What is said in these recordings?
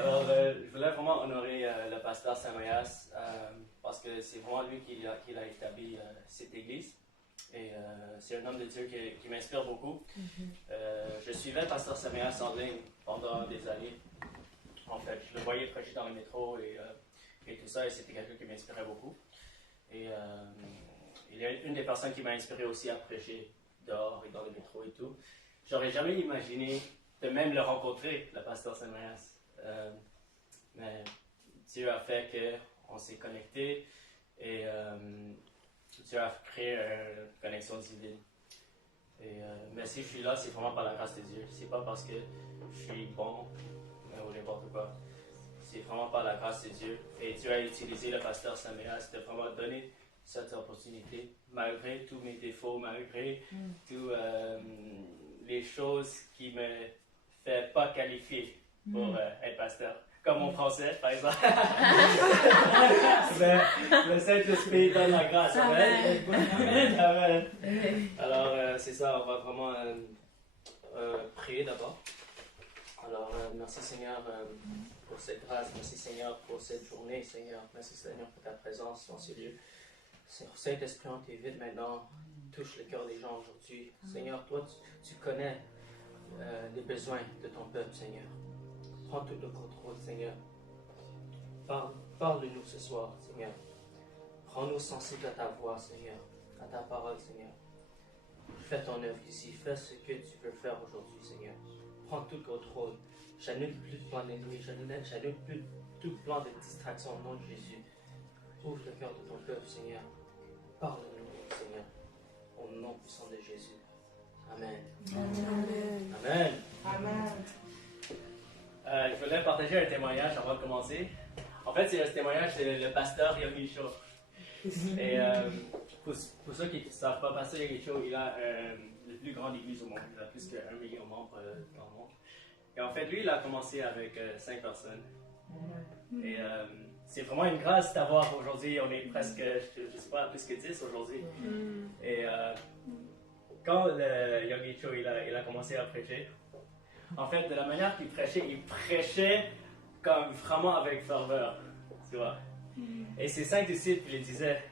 Alors, je voulais vraiment honorer le pasteur Samayas parce que c'est vraiment lui qui a établi cette église. Et c'est un homme de Dieu qui m'inspire beaucoup. Je suivais le pasteur Samayas en ligne pendant des années. En fait, je le voyais prêcher dans le métro et tout ça, et c'était quelqu'un qui m'inspirait beaucoup. Et il est une des personnes qui m'a inspiré aussi à prêcher dehors et dans le métro et tout. J'aurais jamais imaginé de même le rencontrer, le pasteur Samayas. Mais Dieu a fait qu'on s'est connectés et Dieu a créé une connexion divine. Mais si je suis là, c'est vraiment par la grâce de Dieu. C'est pas parce que je suis bon ou n'importe quoi. C'est vraiment par la grâce de Dieu. Et Dieu a utilisé le pasteur Samayas de vraiment donner cette opportunité, malgré tous mes défauts, malgré toutes les choses qui me fait pas qualifier pour être pasteur. Comme mon français, par exemple. Le Saint-Esprit donne la grâce. Amen. Amen. Alors, c'est ça, on va vraiment prier d'abord. Alors, merci Seigneur pour cette grâce. Merci Seigneur pour cette journée, Seigneur. Merci Seigneur pour ta présence dans ce lieu. Saint-Esprit, on t'invite maintenant. Touche le cœur des gens aujourd'hui. Seigneur, toi, tu connais les besoins de ton peuple, Seigneur. Prends tout le contrôle, Seigneur. Parle-nous ce soir, Seigneur. Rends-nous sensibles à ta voix, Seigneur, à ta parole, Seigneur. Fais ton œuvre ici. Fais ce que tu veux faire aujourd'hui, Seigneur. Prends tout le contrôle. J'annule plus de plan d'ennemi. J'annule plus tout plan de distraction au nom de Jésus. Ouvre le cœur de ton peuple, Seigneur. Parle-nous, Seigneur. Au nom puissant de Jésus. Amen. Amen. Amen. Amen. Je voulais partager un témoignage avant de commencer. En fait, c'est un témoignage de le pasteur Yogi Cho. Et pour ceux qui ne savent pas, pasteur Yogi Cho, il a la plus grande église au monde. Il a plus que 1 million de membres dans le monde. Et en fait, lui, il a commencé avec 5 personnes. Et c'est vraiment une grâce d'avoir aujourd'hui, on est presque, je ne sais pas, plus que 10 aujourd'hui. Et quand le Yogi Cho, il a commencé à prêcher, en fait, de la manière qu'il prêchait comme vraiment avec ferveur, tu vois. Et ses 5 disciples, ils disaient,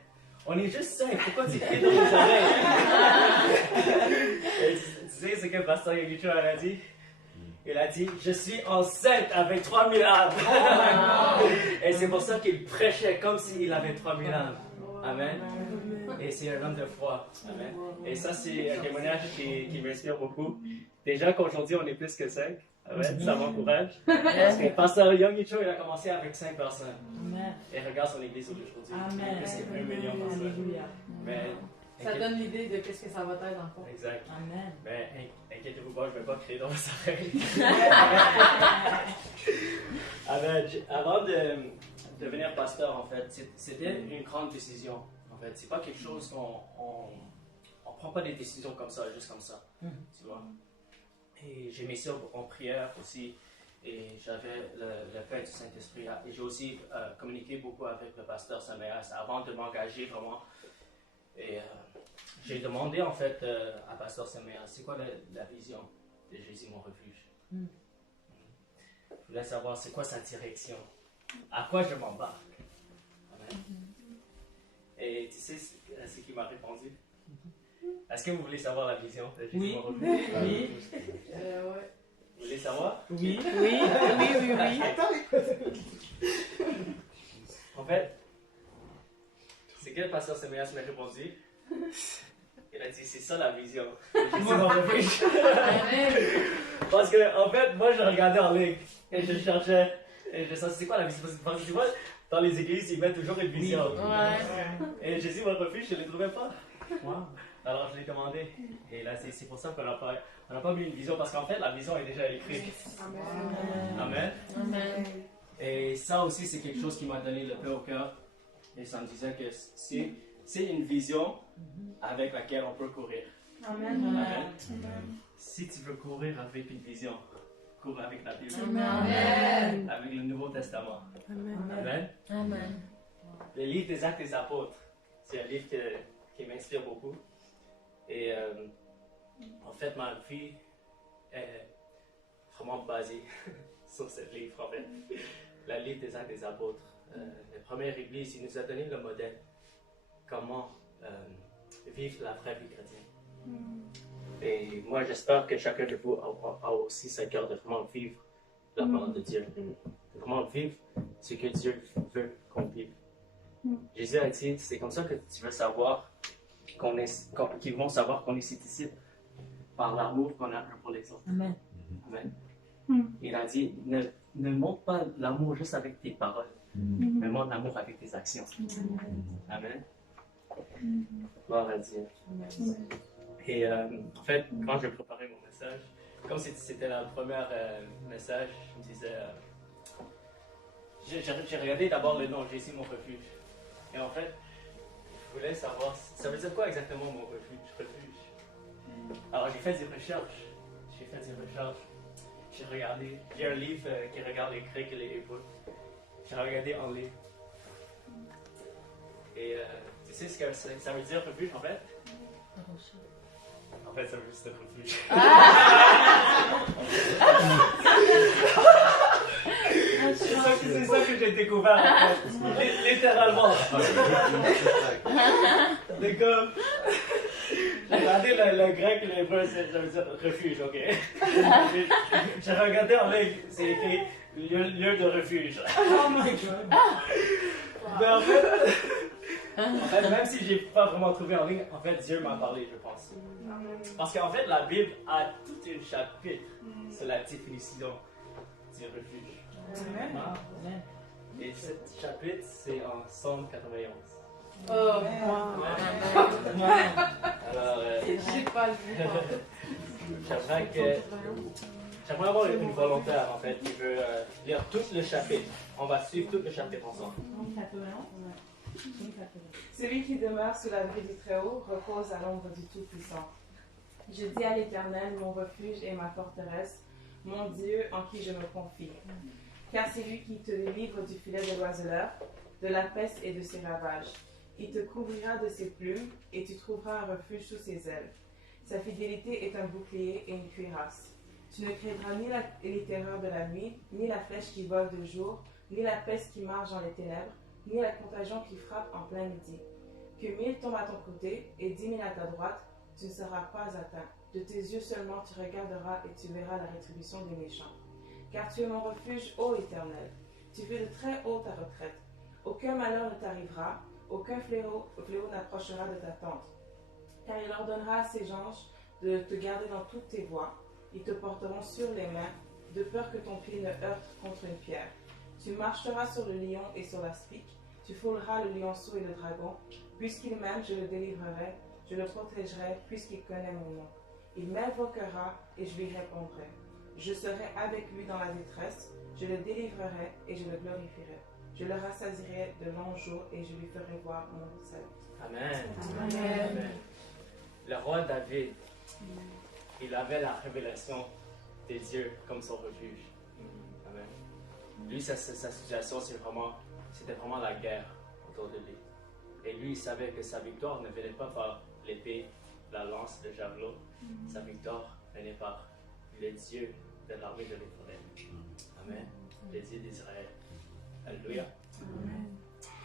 on est juste 5, pourquoi tu cries dans les oreilles? Et tu sais ce que le pasteur Yogi Cho a dit? Il a dit, je suis enceinte avec 3000 âmes. Et c'est pour ça qu'il prêchait comme s'il avait 3000 âmes. Amen. Et c'est un homme de foi. Amen. Et ça, c'est un témoignage qui m'inspire beaucoup. Déjà qu'aujourd'hui, on est plus que 5. Amen. Ça m'encourage. Parce que Pasteur Yogi Cho, il a commencé avec 5 personnes. Et regarde son église aujourd'hui. Plus que 1 million de personnes. Mais, ça donne l'idée de qu'est-ce que ça va être dans le fond. Exact. Amen. Mais inquiétez-vous pas, je ne vais pas crier dans vos oreilles. Avant de devenir pasteur, en fait, c'était une grande décision. En fait, c'est pas quelque chose qu'on prend pas des décisions comme ça, juste comme ça. Tu vois. Et j'ai mis ça en prière aussi. Et j'avais le fait du Saint-Esprit. Et j'ai aussi communiqué beaucoup avec le pasteur Samayas avant de m'engager vraiment. Et j'ai demandé en fait à pasteur Samayas, c'est quoi la vision de Jésus mon refuge? Je voulais savoir c'est quoi sa direction, à quoi je m'embarque. Amen. Et tu sais ce qu'il m'a répondu? Est-ce que vous voulez savoir la vision de Jésus mon refuge? Oui. Ouais. Vous voulez savoir? Oui. En fait, c'est que le pasteur Samayas m'a répondu. Il a dit, c'est ça la vision. Jésus mon refuge. Parce que, en fait, moi je regardais en ligne et je cherchais. Et je savais, c'est quoi la vision? Parce que tu vois, dans les églises, ils mettent toujours une vision. Et Jésus mon refuge, je ne le trouvais pas. Alors je l'ai demandé. Et là, c'est pour ça qu'on n'a pas mis une vision. Parce qu'en fait, la vision est déjà écrite. Amen. Amen. Et ça aussi, c'est quelque chose qui m'a donné le paix au cœur. Et ça me disait que c'est une vision avec laquelle on peut courir. Amen. Amen. Si tu veux courir avec une vision, cours avec la Bible. Amen. Avec le Nouveau Testament. Amen. Amen. Le livre des Actes des Apôtres, c'est un livre qui m'inspire beaucoup. Et en fait, ma vie est vraiment basée sur ce livre, en fait. Le livre des Actes des Apôtres. La première Église, il nous a donné le modèle. Comment vivre la vraie vie chrétienne. Et moi, j'espère que chacun de vous a aussi ce cœur de vraiment vivre la parole de Dieu. De vraiment vivre ce que Dieu veut qu'on vive. Jésus a dit, c'est comme ça que tu veux savoir qu'ils vont savoir qu'on est ses disciples par l'amour qu'on a un pour les autres. Amen. Amen. Il a dit, ne montre pas l'amour juste avec tes paroles, mais montre l'amour avec tes actions. Amen. Gloire à Dieu. Et en fait, quand j'ai préparé mon message, comme c'était la première message, je me disais, j'ai regardé d'abord le nom Jésus, mon refuge. Et en fait, je voulais savoir, ça veut dire quoi exactement mon refuge? Alors j'ai fait des recherches. J'ai regardé, j'ai un livre qui regarde les Grecs et les Hébreux. J'ai regardé en livre. Et tu sais ce que ça veut dire refuge en fait? En fait, ça veut juste dire refuge. C'est ça que j'ai découvert en fait. Littéralement. C'est comme. J'ai regardé le grec et l'hébreu, ça veut dire refuge, ok? J'ai regardé en ligne, c'est écrit lieu de refuge. Oh my god! Mais en fait, même si j'ai pas vraiment trouvé en ligne, en fait, Dieu m'a parlé, je pense. Parce qu'en fait, la Bible a tout un chapitre sur la définition du refuge. Amen. Et ce chapitre, c'est en Psaume 91. Oh, wow. Alors, J'ai pas vu. j'aimerais avoir une volontaire, en fait, qui veut lire tout le chapitre. On va suivre tout le chapitre ensemble. Celui qui demeure sous l'abri du Très-Haut repose à l'ombre du Tout-Puissant. Je dis à l'Éternel, mon refuge et ma forteresse, mon Dieu en qui je me confie. Car c'est lui qui te délivre du filet de l'oiseleur, de la peste et de ses ravages. Il te couvrira de ses plumes et tu trouveras un refuge sous ses ailes. Sa fidélité est un bouclier et une cuirasse. Tu ne craindras ni les terreurs de la nuit, ni la flèche qui vole de jour, ni la peste qui marche dans les ténèbres, ni la contagion qui frappe en plein midi. Que 1000 tombent à ton côté et 10 000 à ta droite, tu ne seras pas atteint. De tes yeux seulement tu regarderas et tu verras la rétribution des méchants. Car tu es mon refuge, ô Éternel. Tu fais de très haut ta retraite. Aucun malheur ne t'arrivera, aucun fléau n'approchera de ta tente. Car il ordonnera à ses anges de te garder dans toutes tes voies. Ils te porteront sur les mains, de peur que ton pied ne heurte contre une pierre. Tu marcheras sur le lion et sur l'aspic. Tu fouleras le lionceau et le dragon. Puisqu'il m'aime, je le délivrerai. Je le protégerai, puisqu'il connaît mon nom. Il m'invoquera et je lui répondrai. Je serai avec lui dans la détresse. Je le délivrerai et je le glorifierai. Je le rassasierai de longs jours et je lui ferai voir mon salut. Amen. Amen. Le roi David, il avait la révélation de Dieu comme son refuge. Amen. Lui, sa situation, c'était vraiment la guerre autour de lui. Et lui, il savait que sa victoire ne venait pas par l'épée, la lance, le javelot. Sa victoire venait par le Dieu de l'armée de l'Éternel. Amen. Le Dieu d'Israël. Alléluia.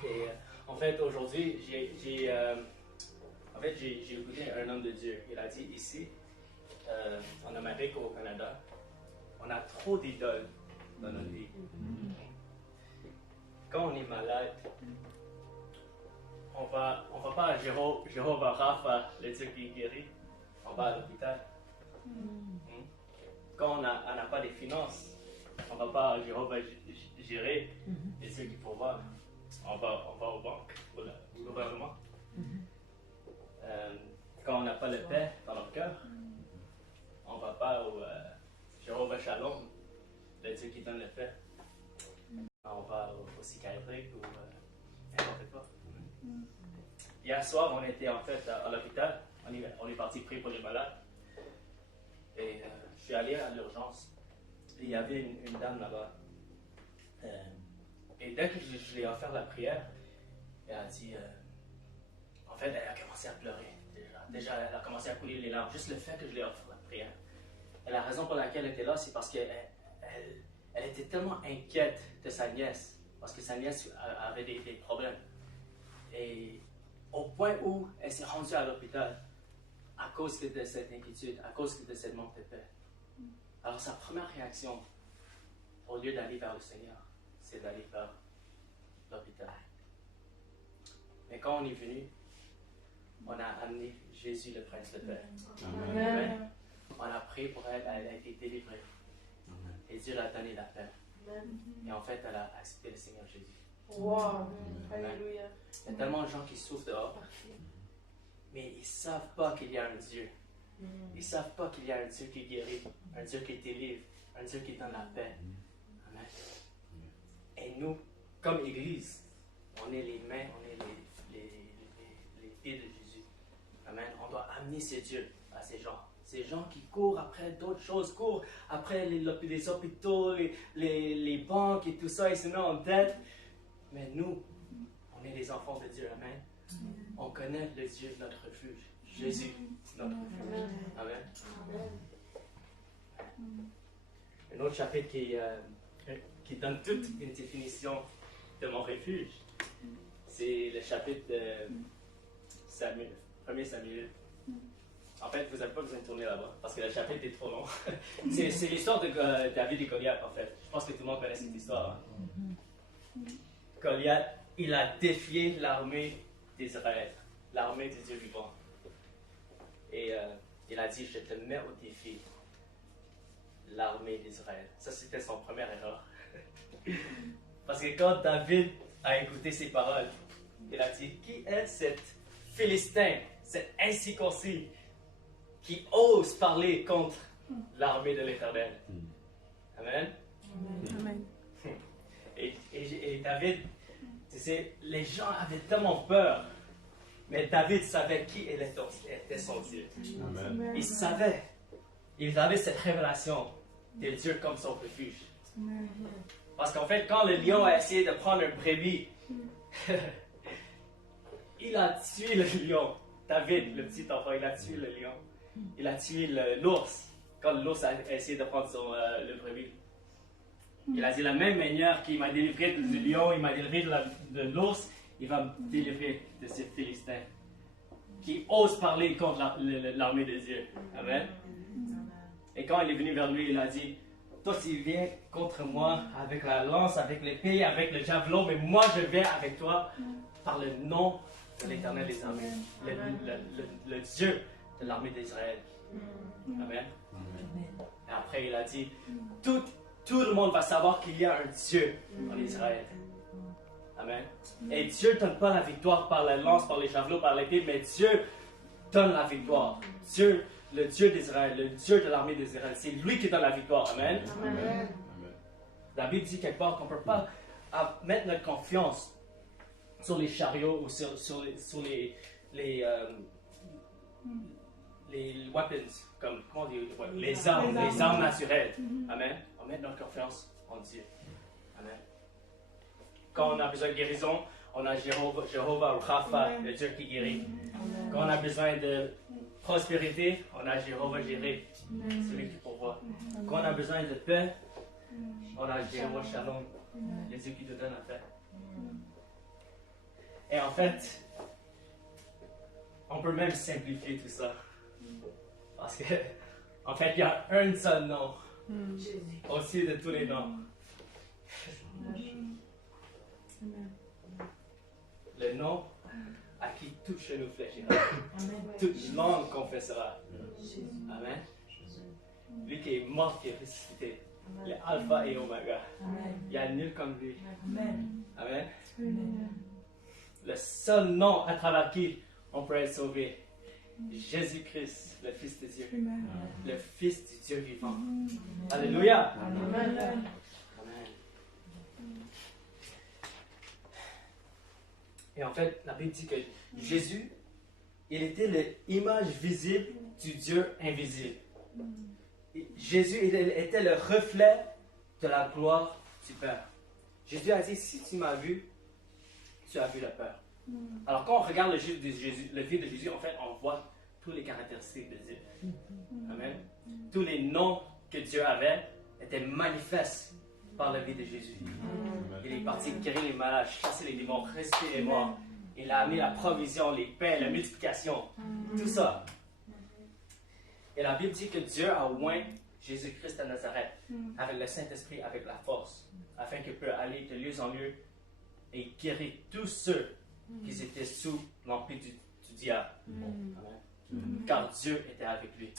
Et en fait, aujourd'hui, j'ai écouté un homme de Dieu. Il a dit ici, en Amérique ou au Canada, on a trop d'idoles dans notre vie. Quand on est malade, on va pas à Jéhovah Rapha, le Dieu qui guérit. On va à l'hôpital. Quand on n'a pas de finances, on va pas à Jéhovah Jireh, le Dieu qui pourvoit. On va aux banques, au gouvernement. Quand on n'a pas de paix dans notre cœur, on ne va pas au Jéhovah Shalom, le Dieu qui donne la paix. On va au psychiatrique ou n'importe quoi. Hier soir, on était en fait à l'hôpital. On est parti prier pour les malades. Et je suis allé à l'urgence. Et il y avait une dame là-bas. Et dès que je lui ai offert la prière, elle a dit, en fait, elle a commencé à pleurer déjà. Elle a commencé à couler les larmes. Juste le fait que je lui ai offert la prière. Et la raison pour laquelle elle était là, c'est parce qu'elle elle était tellement inquiète de sa nièce, parce que sa nièce avait des problèmes. Et au point où elle s'est rendue à l'hôpital, à cause de cette inquiétude, à cause de cette manque de paix. Alors sa première réaction, au lieu d'aller vers le Seigneur, c'est d'aller vers l'hôpital. Mais quand on est venu, on a amené Jésus, le Prince de paix. Amen. On a prié pour elle, elle a été délivrée. Et Dieu l'a donné la paix. Et en fait, elle a accepté le Seigneur Jésus. Wow. Amen. Alléluia. Il y a tellement de gens qui souffrent dehors, mais ils ne savent pas qu'il y a un Dieu. Ils ne savent pas qu'il y a un Dieu qui guérit, un Dieu qui délivre, un Dieu qui donne la paix. Amen. Et nous, comme Église, on est les mains, on est les pieds de Jésus. Amen. On doit amener ce Dieu à ces gens. Ces gens qui courent après d'autres choses, courent après les hôpitaux, les banques et tout ça, ils se mettent en dette. Mais nous, on est les enfants de Dieu. Amen. On connaît le Dieu, notre refuge. Jésus, notre refuge. Amen. Un autre chapitre qui donne toute une définition de mon refuge, c'est le chapitre de Samuel, 1er Samuel. En fait, vous n'avez pas besoin de tourner là-bas, parce que le chapitre est trop long. C'est l'histoire de David et Goliath, en fait. Je pense que tout le monde connaît cette histoire. Hein. Goliath, il a défié l'armée d'Israël, l'armée du Dieu vivant. Et il a dit, je te mets au défi, l'armée d'Israël. Ça, c'était son première erreur. Parce que quand David a écouté ces paroles, il a dit, qui est cet Philistin, cet incirconcis, qui ose parler contre l'armée de l'Éternel? Amen. Amen. Et David, tu sais, les gens avaient tellement peur, mais David savait qui était son Dieu. Amen. Il savait, il avait cette révélation de Dieu comme son refuge. Parce qu'en fait, quand le lion a essayé de prendre un brebis, il a tué le lion. David, le petit enfant, il a tué le lion. Il a tué l'ours, quand l'ours a essayé de prendre le brebis. Il a dit, de la même manière qu'il m'a délivré du lion, il m'a délivré de l'ours, il va me délivrer de ces Philistins qui osent parler contre l'armée de Dieu. Amen. Et quand il est venu vers lui, il a dit, toi tu viens contre moi avec la lance, avec l'épée, avec le javelot, mais moi je viens avec toi par le nom de l'Éternel des armées, le Dieu de l'armée d'Israël. Amen. Et après il a dit, tout le monde va savoir qu'il y a un Dieu en Israël. Amen. Et Dieu ne donne pas la victoire par la lance, par les javelots, par l'épée, mais Dieu donne la victoire. Dieu, le Dieu d'Israël, le Dieu de l'armée d'Israël, c'est lui qui donne la victoire. Amen. Amen. La Bible dit quelque part qu'on ne peut pas mettre notre confiance sur les chariots ou sur les weapons, comme comment dire, les armes naturelles. Amen. On met notre confiance en Dieu. Amen. Quand on a besoin de guérison, on a Jéhovah Rapha, le Dieu qui guérit. Quand on a besoin de prospérité, on a Jéhovah Jireh, celui qui pourvoit. Quand on a besoin de paix, on a Jéhovah Shalom, le Dieu qui nous donne la paix. Et en fait, on peut même simplifier tout ça. Parce que, en fait, il y a un seul nom, au-dessus de tous les noms. Le nom à qui tout genou fléchira, toute langue confessera. Amen. Lui qui est mort, qui est ressuscité, le Alpha et Omega. Il n'y a nul comme lui. Amen. Le seul nom à travers qui on peut être sauvé. Jésus-Christ, le Fils de Dieu. Le Fils du Dieu vivant. Alléluia. Amen. Et en fait, la Bible dit que Jésus, il était l'image visible du Dieu invisible. Jésus était le reflet de la gloire du Père. Jésus a dit, si tu m'as vu, tu as vu le Père. Alors quand on regarde le vie de Jésus, en fait, on voit toutes les caractéristiques de Dieu. Amen. Tous les noms que Dieu avait étaient manifestes par la vie de Jésus. Il est parti guérir les malades, chasser les démons, ressusciter les morts. Il a amené la provision, les pains, la multiplication, tout ça. Et la Bible dit que Dieu a oint Jésus-Christ à Nazareth avec le Saint-Esprit, avec la force, afin qu'il puisse aller de lieu en lieu et guérir tous ceux qui étaient sous l'empire du diable. Amen. Car Dieu était avec lui.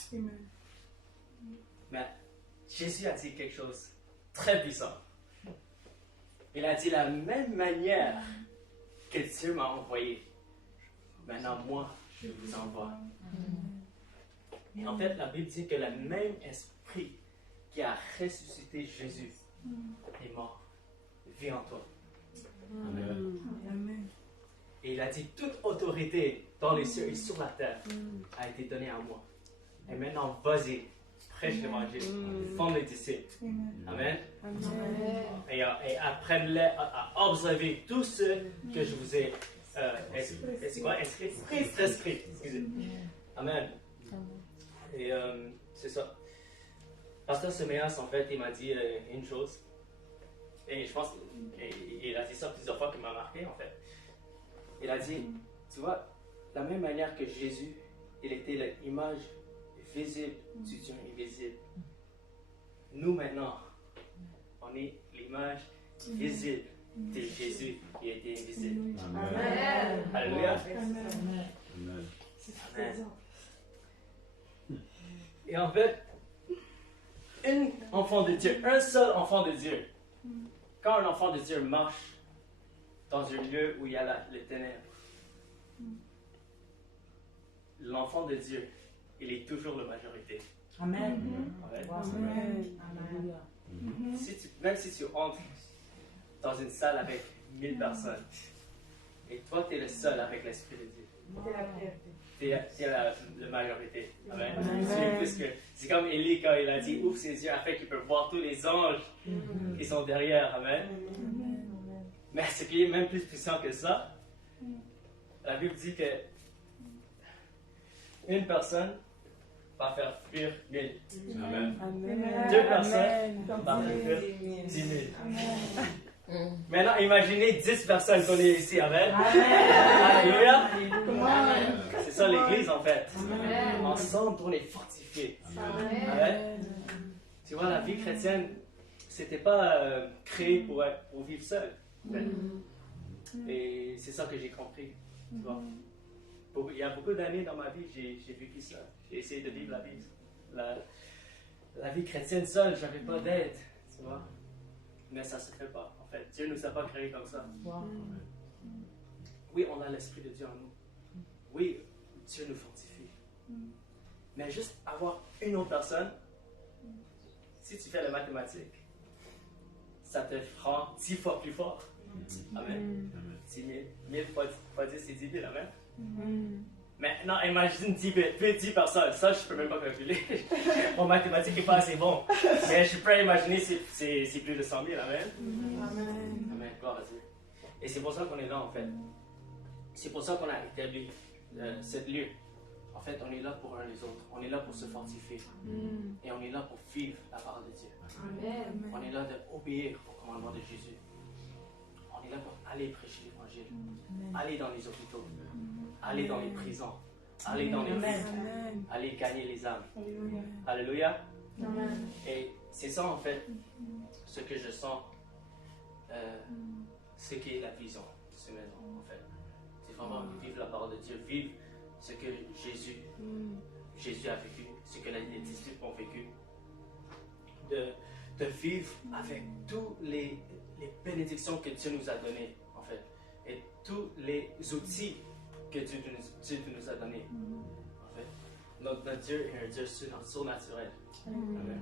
Mais Jésus a dit quelque chose de très puissant. Il a dit la même manière que Dieu m'a envoyé. Maintenant, moi, je vous envoie. Et en fait, la Bible dit que le même esprit qui a ressuscité Jésus est mort, vit en toi. Amen. Et il a dit, toute autorité dans les cieux et sur la terre a été donnée à moi. Et maintenant, vas-y, prêche l'évangile, forme les disciples. Amen. Et apprenne-les à observer tout ce que je vous ai prescrit. Excusez. Amen. Et c'est ça. Pasteur Seméas, en fait, il m'a dit une chose. Et je pense qu'il a dit ça plusieurs fois qui m'a marqué, en fait. Il a dit, tu vois, de la même manière que Jésus, il était l'image visible du Dieu invisible. Nous, maintenant, on est l'image visible de Jésus qui était invisible. Amen. Alléluia. Amen. Amen. Et en fait, un enfant de Dieu, un seul enfant de Dieu, quand un enfant de Dieu marche dans un lieu où il y a les ténèbres, l'enfant de Dieu, il est toujours la majorité. Amen. Même si tu entres dans une salle avec 1000 personnes, et toi, tu es le seul avec l'Esprit de Dieu. Tu es la majorité. Amen. C'est comme Élie quand il a dit ouvre ses yeux afin qu'il peut voir tous les anges qui sont derrière. Amen. Mais ce qui est même plus puissant que ça, la Bible dit que une personne va faire fuir 1000. Amen. Deux personnes vont faire fuir 10 000. Maintenant, imaginez 10 personnes qu'on est ici. Amen. Alléluia. C'est ça l'église en fait. Ensemble, on est fortifiés. Amen. Tu vois, la vie chrétienne, c'était pas créé pour vivre seul. En fait. Et c'est ça que j'ai compris. Tu vois. Il y a beaucoup d'années dans ma vie, j'ai vécu ça. J'ai essayé de vivre la vie chrétienne seule. J'avais pas d'aide. Tu vois. Mais ça se fait pas. En fait, Dieu ne nous a pas créés comme ça. Oui, on a l'Esprit de Dieu en nous. Oui, Dieu nous fortifie. Mais juste avoir une autre personne, si tu fais la mathématique, ça te rend 10 fois plus fort. Amen. 10 000. 1000 fois 10, c'est 10 000. Amen. Maintenant, imagine 10 personnes. Ça, je ne peux même pas calculer. Mon mathématique n'est pas assez bon. Mais je peux imaginer c'est plus de 100 000. Amen. Amen. Gloire à Dieu. Et c'est pour ça qu'on est là, en fait. C'est pour ça qu'on a établi ce lieu. En fait, on est là pour un les autres. On est là pour se fortifier. Et on est là pour vivre la parole de Dieu. Amen. On est là d'obéir au commandement de Jésus. On est là pour aller prêcher l'évangile. Aller dans les hôpitaux. Aller dans les prisons. Aller dans les villes. Aller gagner les âmes. Alléluia. Et c'est ça, en fait, ce que je sens, ce qui est la vision de cette maison, en fait. C'est vraiment vivre la parole de Dieu, vivre ce que Jésus a vécu, ce que les disciples ont vécu. De vivre avec toutes les bénédictions que Dieu nous a données, en fait. Et tous les outils que Dieu nous a donnés. En fait. Notre Dieu est un Dieu surnaturel. Amen.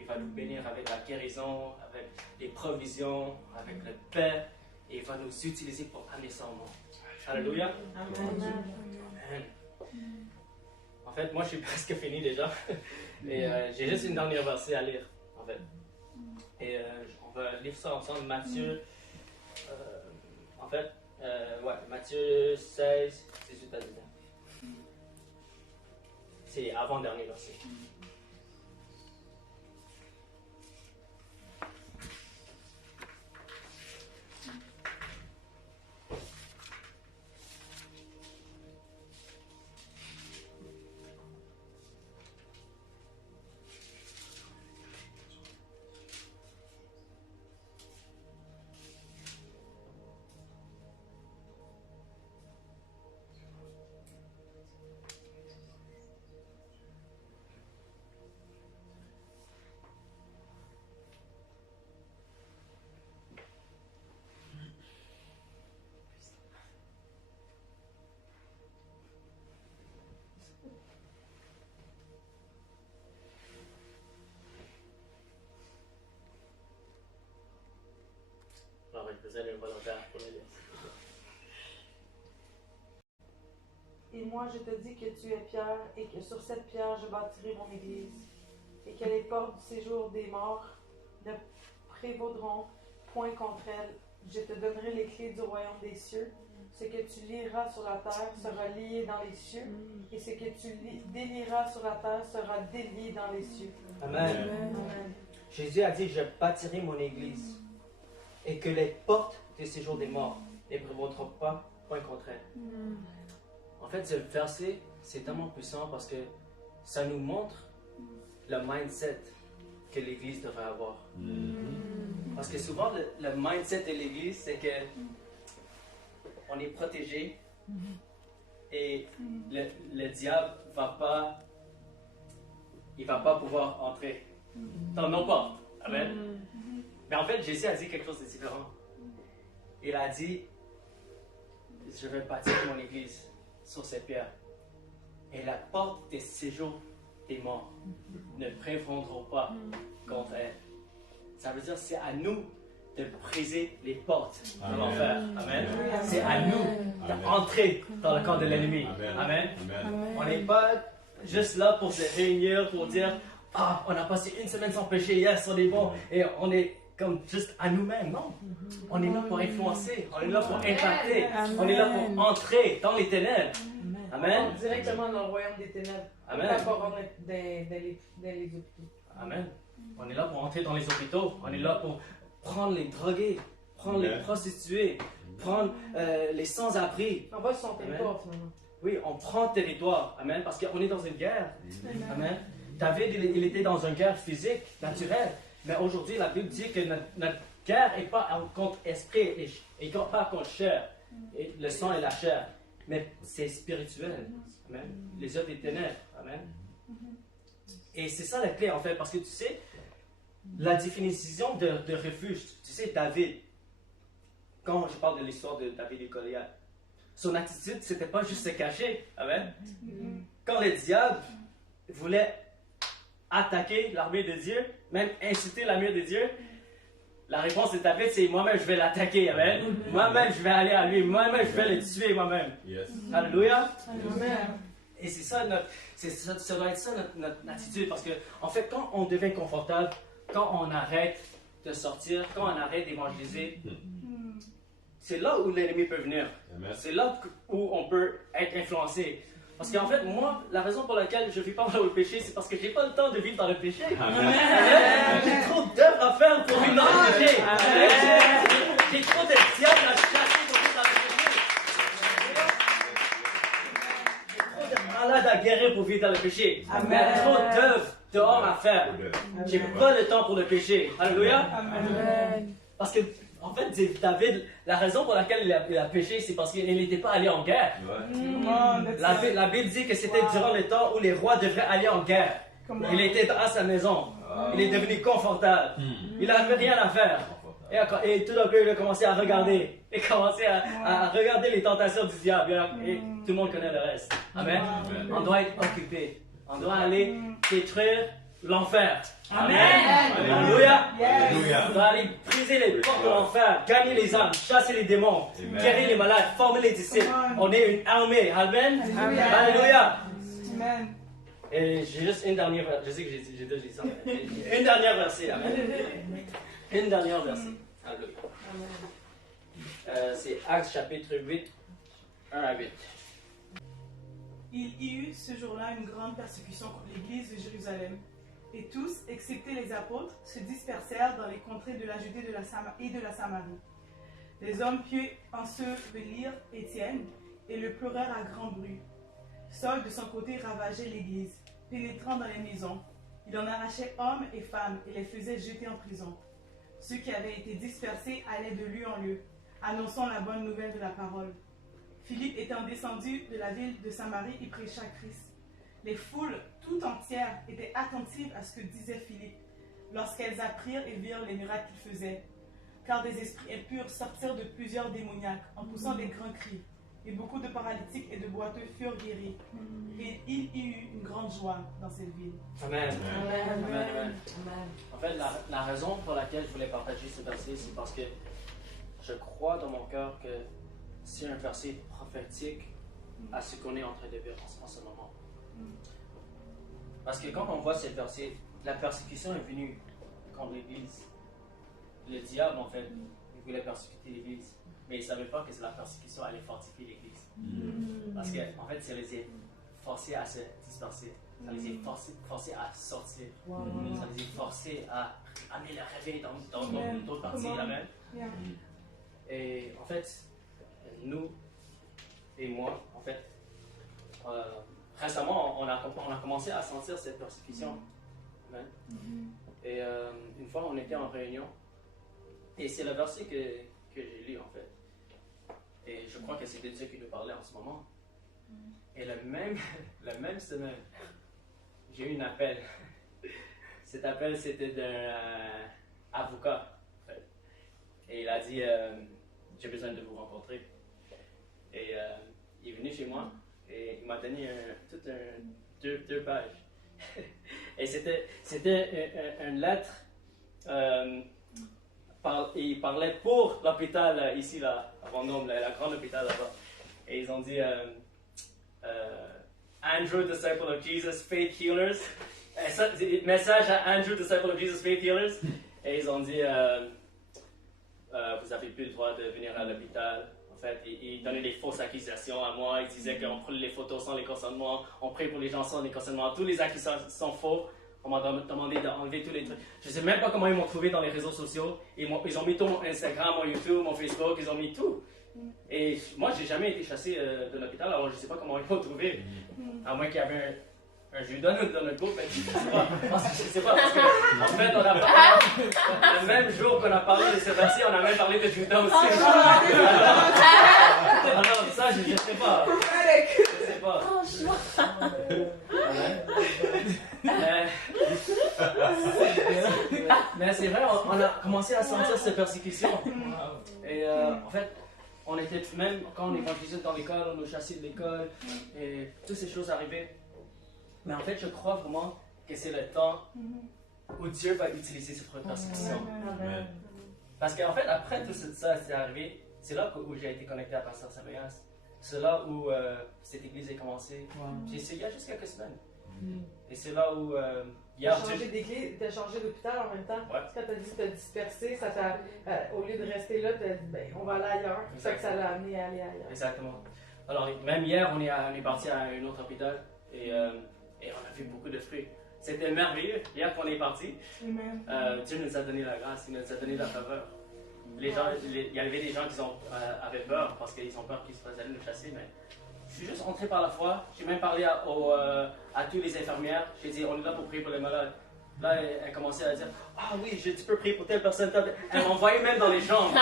Il va nous bénir avec la guérison, avec les provisions, avec le paix, et il va nous utiliser pour amener ça au monde. Alléluia. Amen. En fait, moi je suis presque fini déjà. Et j'ai juste une dernière verset à lire, en fait. Et on va lire ça ensemble, Matthieu. En fait, Matthieu 16, 18 à 19. C'est avant-dernier verset. besoin d'un volontaire pour l'aider. Et moi, je te dis que tu es Pierre, et que sur cette pierre, je bâtirai mon église, et que les portes du séjour des morts ne prévaudront point contre elle. Je te donnerai les clés du royaume des cieux. Ce que tu lieras sur la terre sera lié dans les cieux, et ce que tu délieras sur la terre sera délié dans les cieux. Amen. Amen. Jésus a dit, je bâtirai mon église, et que les portes du séjour des morts ne prévaudront pas point contre elle. En fait, ce verset, c'est tellement puissant parce que ça nous montre le mindset que l'Église devrait avoir. Parce que souvent, le mindset de l'Église, c'est que on est protégé et le diable il va pas pouvoir entrer dans nos portes. Amen. Mais en fait, Jésus a dit quelque chose de différent. Il a dit, je vais bâtir mon Église sur cette pierre. Et la porte des séjours des morts ne prévaudront pas contre elle. Ça veut dire que c'est à nous de briser les portes de l'enfer. Amen. C'est à nous d'entrer dans le camp de l'ennemi. Amen. On n'est pas juste là pour se réunir, pour dire « Ah, on a passé une semaine sans péché, yes, on est bon. » Et on est comme juste à nous-mêmes. Non. On est là pour influencer. On est là pour impacter. On est là pour entrer dans les ténèbres. Amen. Directement dans le royaume des ténèbres. Amen. Pas pour rentrer dans les hôpitaux. Amen. On est là pour entrer dans les hôpitaux. On est là pour prendre les drogués, prendre les prostituées, prendre les sans-abri. On va se sentir pas, finalement. Oui, on prend territoire. Amen. Parce qu'on est dans une guerre. Amen. David, il était dans une guerre physique, naturelle. Mais aujourd'hui, la Bible dit que notre guerre n'est pas contre esprit et pas contre chair, et le sang et la chair. Mais c'est spirituel. Amen. Les œuvres des ténèbres. Amen. Et c'est ça la clé en fait, parce que tu sais, la définition de refuge, tu sais, David, quand je parle de l'histoire de David et Goliath, son attitude, c'était pas juste se cacher. Amen. Quand le diable voulait attaquer l'armée de Dieu, même inciter l'armée de Dieu, la réponse de David, c'est moi-même je vais l'attaquer. Amen. Moi-même je vais aller à lui. Moi-même je vais le tuer moi-même. Yes. Alléluia. Amen. Et c'est ça, ça doit être ça notre attitude. Parce que, en fait, quand on devient confortable, quand on arrête de sortir, quand on arrête d'évangéliser, c'est là où l'ennemi peut venir. Amen. C'est là où on peut être influencé. Parce qu'en fait, moi, la raison pour laquelle je ne vis pas dans le péché, c'est parce que je n'ai pas le temps de vivre dans le péché. J'ai trop d'œuvres à faire pour vivre dans le péché. J'ai trop de diables à chasser pour vivre dans le péché. J'ai trop de malades à guérir pour vivre dans le péché. Il y a trop d'œuvres dehors à faire. J'ai pas le temps pour le péché. Alléluia. Parce que, en fait, David, la raison pour laquelle il a péché, c'est parce qu'il n'était pas allé en guerre. La Bible dit que c'était durant le temps où les rois devraient aller en guerre. Il était à sa maison. Il est devenu confortable. Il n'avait rien à faire. Et tout d'un coup, il a commencé à regarder. Il a commencé à regarder les tentations du diable. Et tout le monde connaît le reste. Amen. On doit être occupé. On doit aller détruire l'enfer. Amen. Alléluia. On doit aller briser les portes de l'enfer, gagner les âmes, chasser les démons, guérir les malades, former les disciples. On est une armée. Amen. Alléluia. Et j'ai juste une dernière verset. Je sais que j'ai déjà dit ça. Une dernière verset. Amen. Une dernière verset. Alléluia. C'est Actes chapitre 8, 1 à 8. Il y eut ce jour-là une grande persécution contre l'église de Jérusalem. Et tous, excepté les apôtres, se dispersèrent dans les contrées de la Judée et de la Samarie. Les hommes pieux ensevelirent Étienne et le pleurèrent à grand bruit. Saul, de son côté, ravageait l'église, pénétrant dans les maisons. Il en arrachait hommes et femmes et les faisait jeter en prison. Ceux qui avaient été dispersés allaient de lieu en lieu, annonçant la bonne nouvelle de la parole. Philippe étant descendu de la ville de Samarie, il prêcha Christ. Les foules tout entières étaient attentives à ce que disait Philippe, lorsqu'elles apprirent et virent les miracles qu'il faisait. Car des esprits impurs sortirent de plusieurs démoniaques en poussant des grands cris, et beaucoup de paralytiques et de boiteux furent guéris. Et il y eut une grande joie dans cette ville. Amen. Amen. En fait, la raison pour laquelle je voulais partager ce verset, c'est parce que je crois dans mon cœur que c'est un verset prophétique à ce qu'on est en train de vivre en ce moment. Parce que quand on voit ce verset, la persécution est venue contre l'Église. Le diable, en fait, il voulait persécuter l'Église, mais il ne savait pas que la persécution allait fortifier l'Église. Parce qu'en fait, ça les a forcés à se disperser. Ça les a forcés à sortir. Ça les a forcés à amener le réveil dans d'autres parties. Amen. Et en fait, nous et moi, en fait, récemment, on a commencé à sentir cette persécution. Amen. Et une fois, on était en réunion, et c'est le verset que j'ai lu, en fait. Et je crois que c'était Dieu qui nous parlait en ce moment. Et la même semaine, j'ai eu un appel. Cet appel, c'était d'un avocat, en fait. Et il a dit, j'ai besoin de vous rencontrer. Et il est venu chez moi et il m'a donné deux pages. Et c'était une lettre. Il parlait pour l'hôpital ici, là, à Vendôme, la grande hôpital là-bas. Et ils ont dit Andrew, disciple of Jesus, faith healers. Message à Andrew, disciple of Jesus, faith healers. Et ils ont dit vous n'avez plus le droit de venir à l'hôpital. En fait, ils donnaient des fausses accusations à moi. Ils disaient qu'on prenait les photos sans les consentements, on prie pour les gens sans les consentements. Tous les accusations sont faux. On m'a demandé d'enlever tous les trucs. Je ne sais même pas comment ils m'ont trouvé dans les réseaux sociaux. Ils ont mis tout mon Instagram, mon YouTube, mon Facebook, ils ont mis tout. Et moi, j'ai jamais été chassé de l'hôpital, alors je ne sais pas comment ils m'ont trouvé. À moins qu'il y avait un Judas dans notre groupe, mais je ne sais pas. Parce que, en fait, le même jour qu'on a parlé de ce verset, on a même parlé de Judas aussi. Alors, ça, je ne sais pas. Je ne sais pas. Mais c'est vrai, on a commencé à sentir cette persécution. Et en fait, on était même quand on évangelisait dans l'école, on nous chassait de l'école et toutes ces choses arrivaient. Mais en fait, je crois vraiment que c'est le temps où Dieu va utiliser cette persécution. Parce qu'en fait, après tout ça c'est arrivé, c'est là où j'ai été connecté à Pasteur Samayas. C'est là où cette église a commencé. J'ai essayé il y a juste quelques semaines. Et c'est là où tu as changé d'église, tu as changé d'hôpital en même temps. Ouais. Quand tu as dit que tu as dispersé, ça au lieu de rester là, tu as dit ben, on va aller ailleurs. C'est ça que ça l'a amené à aller ailleurs. Exactement. Alors, même hier, on est parti à un autre hôpital et on a vu beaucoup de fruits. C'était merveilleux. Hier qu'on est parti, Dieu nous a donné la grâce, il nous a donné la faveur. Les gens, il y avait des gens qui avaient peur parce qu'ils ont peur qu'ils allaient nous chasser, mais je suis juste entré par la foi. J'ai même parlé à toutes les infirmières. J'ai dit, on est là pour prier pour les malades. Là, elle commençait à dire, ah oui, tu peux prier pour telle personne. Elle m'envoyait même dans les chambres.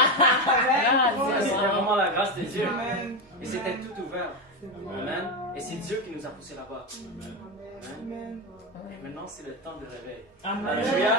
C'était vraiment la grâce de Dieu. Et c'était tout ouvert. Amen. Et c'est Dieu qui nous a poussés là-bas. Amen. Et maintenant, c'est le temps de réveil. Alléluia.